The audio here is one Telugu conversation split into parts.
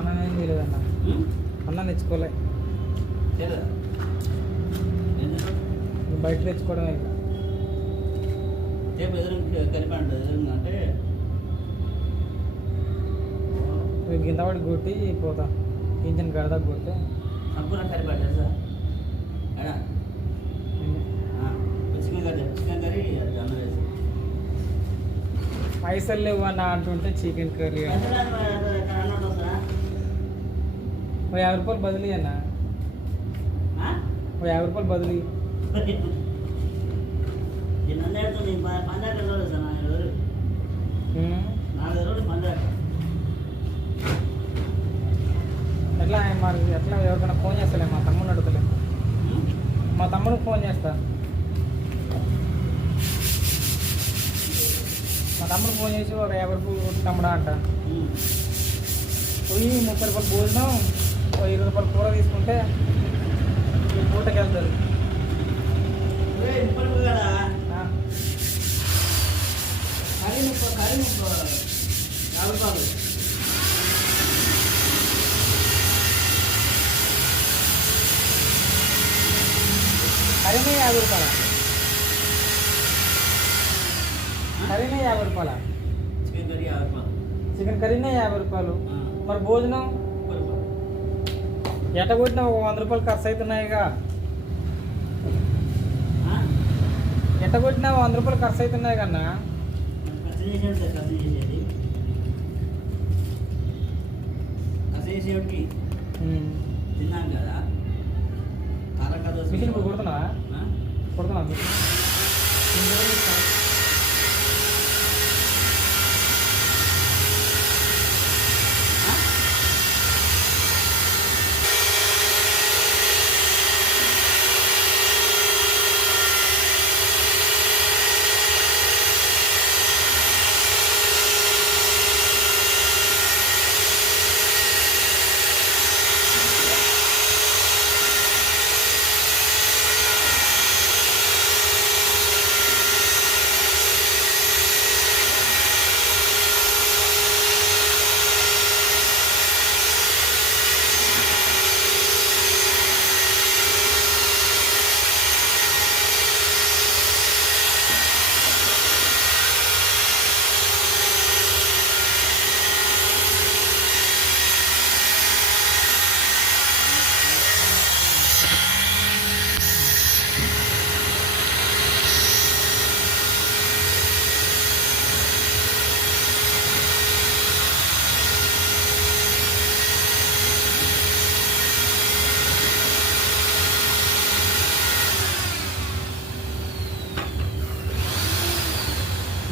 అన్నం ఏం చేయలేదన్న. అన్నం తెచ్చుకోలే, బయట తెచ్చుకోవడమే. రేపు కలిపి అంటే గింత పడి కొట్టి పోతా, ఇంజన్ గడదా కొడితే సంపూర్ణ కలిపాడు sir. Chicken curry, chicken curry అన్నం వేసి పైసలు లేవు అన్న అంటుంటే చికెన్ కర్రీ అన్నం వస్తుందా? ఓ 50 రూపాయలు బదిలీ అన్న, ఓ 50 రూపాయలు బదిలీ. నన్ను అడుగుతుంది పందాక రోజు సార్, 4 రోజులు పందాక. ఎట్లా మరి ఎట్లా ఎవరికైనా ఫోన్ చేస్తలే, మా తమ్ముడు అడుగుతలే, మా తమ్ముడికి ఫోన్ చేస్తా. మా తమ్ముడు ఫోన్ చేసి ఒక 50 రూపాయలు తమ్ముడా అంట. పోయి 30 రూపాయలు భోజనం, ఓ 20 రూపాయలు కూర తీసుకుంటే ఈ పూటకి వెళ్తుంది. కర్రీ 50 రూపాయలు. కరీనే 50 రూపాయల, కరీనే 50 రూపాయల, చికెన్ కర్రీ 50 రూపాయలు. చికెన్ కర్రీనే 50 రూపాయలు. మరి భోజనం ఎట్ట కొట్టినా ఒక 100 రూపాయలు ఖర్చు అవుతున్నాయిగా. ఎట్ట కొట్టినా 100 రూపాయలు ఖర్చు అవుతున్నాయి కన్నా. ఖర్చు చేసేటికి తిన్నాం కదా. మిషన్ ఇప్పుడు కొడుతున్నావా? కొడుతున్నావా మిషన్?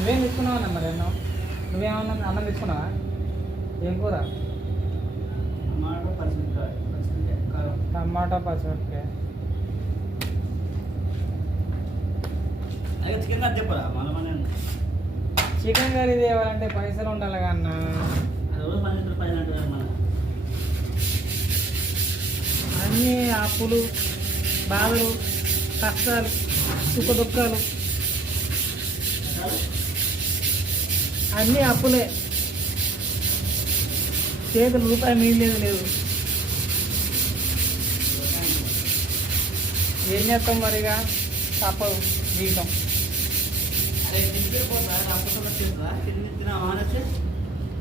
నువ్వేం తెచ్చుకున్నావా అన్న? మరి అన్నం నువ్వేమన్నా అన్నం తెచ్చుకున్నావా? ఏం కూర? టమాటా పచ్చిమిరపకాయ. చికెన్ కర్రీ చెప్పరా? చికెన్ కర్రీ తేవాలంటే పైసలు ఉండాలి కన్నా. అన్నీ అప్పులు, బాధలు, కష్టాలు, సుఖ దుఃఖాలు అన్నీ అప్పులే. చేతులు రూపాయి మిగిలేదు లేదు. ఏం చేస్తాం మరిగా, తప్పదు జీవితం.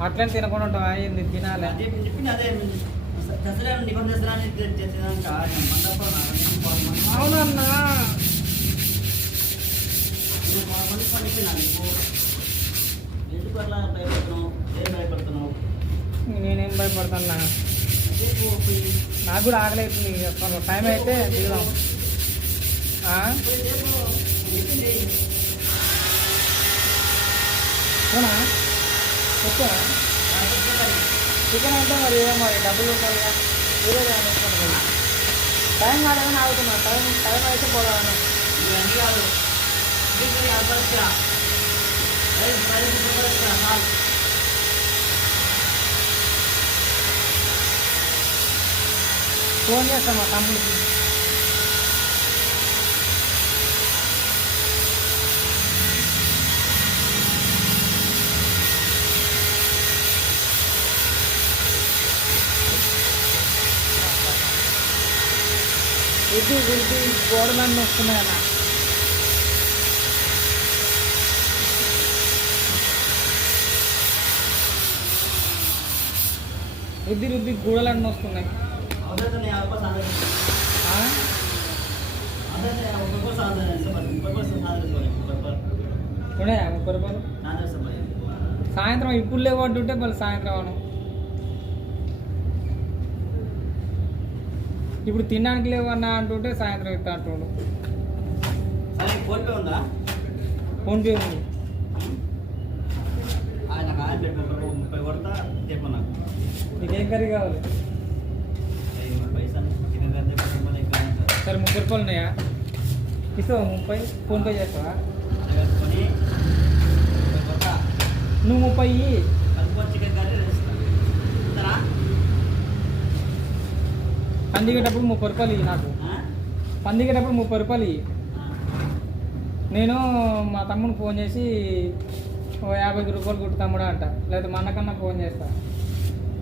అట్లనే తినకుండా ఉంటావా? ఏంది తినాలి? అవునన్నా, నేనేం భయపడుతున్నా? నాకు కూడా ఆకలి అవుతుంది. టైం అయితే దిగుదాం. అవునా? ఓకే. చికెన్ అంటే మరి మరి డబ్బులు ఉండాలిగా. వేరే వేసుకోండి. టైం కాలేదని ఆగుతున్నా. టైం అయితే పోదాను. ఫోన్ చేస్తాను మా తమ్ముడికి. గుర్తి గోడలన్నీ వస్తున్నాయి అన్న. రుద్ది గోడలన్నీ వస్తున్నాయి. అవసరం నేను అప్ప సాధన ఆ? అవసరం ఒక్కొక్క సాధన ఒక్కొక్క సాధన ఉన్నాయా 30 రూపాయలు? సాయంత్రం ఇప్పుడు లేవడ్డుంటే మళ్ళీ సాయంత్రం అను. ఇప్పుడు తినడానికి లేవన్నా అంటుంటే సాయంత్రం ఇస్తా అంటుండు. ఫోన్పే ఉందా? ఫోన్పే ఉంది. ఆయన ఆయన పెట్టు 30 కొడతా చెప్పు నాకు. నీకేం కర్రీ కావాలి? పైసలు చికెన్ కర్రీ చెప్పండి. సరే 30 రూపాయలు ఉన్నాయా? ఇస్తావా 30? ఫోన్పే చేస్తావా? కలుపుకొని కొడతా. నువ్వు 30 కలుపుకొని చికెన్ కర్రీ వేస్తాను. ఇస్తారా? పందిగేటప్పుడు 30 రూపాయలు ఇవి నాకు. పందిగేటప్పుడు 30 రూపాయలు ఇవి. నేను మా తమ్ముని ఫోన్ చేసి ఓ 50 రూపాయలు కొట్టు తమ్ముడా అంట, లేకపోతే మా అన్నకన్నా ఫోన్ చేస్తా.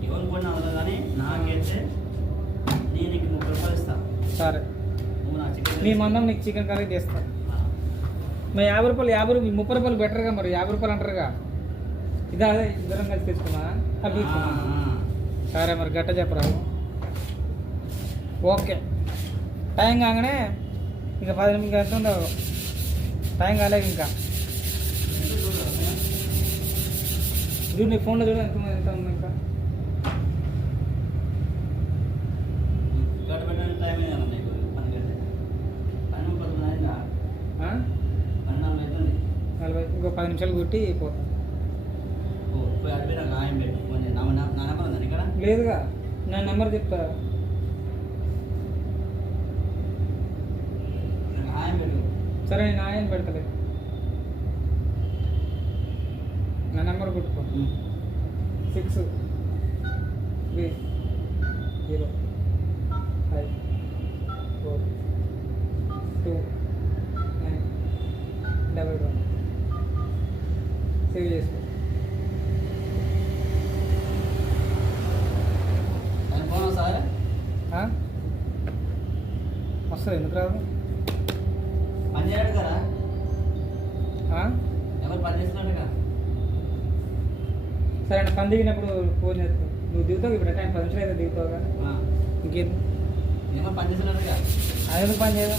ఎవరు కూడా అవ్వదు కానీ నాకైతే నేను నీకు 30 రూపాయలు ఇస్తాను. సరే, నువ్వు నా చికెన్ నీ మందం నీకు చికెన్ కర్రీ చేస్తా. మరి 50 రూపాయలు 30 రూపాయలు బెటర్గా, మరి 50 రూపాయలు అంటారుగా. ఇదే అదే ఇద్దరం కలిసి తెచ్చుకున్నా కలిసి తెచ్చుకున్నా. సరే మరి గట్ట చెప్పరావు. ఓకే, టైం కాగానే ఇంకా 10 నిమిషాలు ఎంత ఉండవు, టైం కాలేదు ఇంకా. చూడు నీ ఫోన్లో చూడు ఎంత ఉంది ఇంకా. గట్ట పెట్టడానికి టైం అయ్యాను నీకు 10 గంటలు 12 అయిందా? 12 అవుతుంది. 40 ఇంకో 10 నిమిషాలు కొట్టి పోతా. పోయి అడిగి నాకు ఆయన పెట్టు. నా నెంబర్ ఉందా ఇక్కడ? లేదుగా, నా నెంబర్ చెప్తా. నాకు ఆయన పెట్టు. సరే నేను ఆయన పెడతలే, నా నెంబర్ కొట్టుకో. 6 3 0 5 4 2 9 1 సేవ్ చేసుకో. ఆయన ఫోన్ వస్తారా? వస్తుంది, ఎందుకు రాదు? పని చేయడు కదా, ఎవరు పని చేస్తున్నట్టుగా. సరే అండి, పని దిగినప్పుడు ఫోన్ చేస్తావు. నువ్వు దిగుతావు ఇప్పుడు, టైం 10 నిమిషాలు అయితే దిగుతావుగా. ఇంకేం ఎవరు పని చేస్తున్నట్టుగా. అది ఎందుకు పని చేయదా?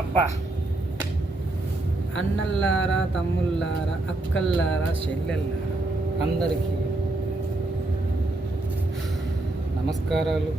అబ్బా, అన్నల్లారా, తమ్ముళ్ళారా, అక్కల్లారా, చెల్లెల్లారా, అందరికీ నమస్కారాలు.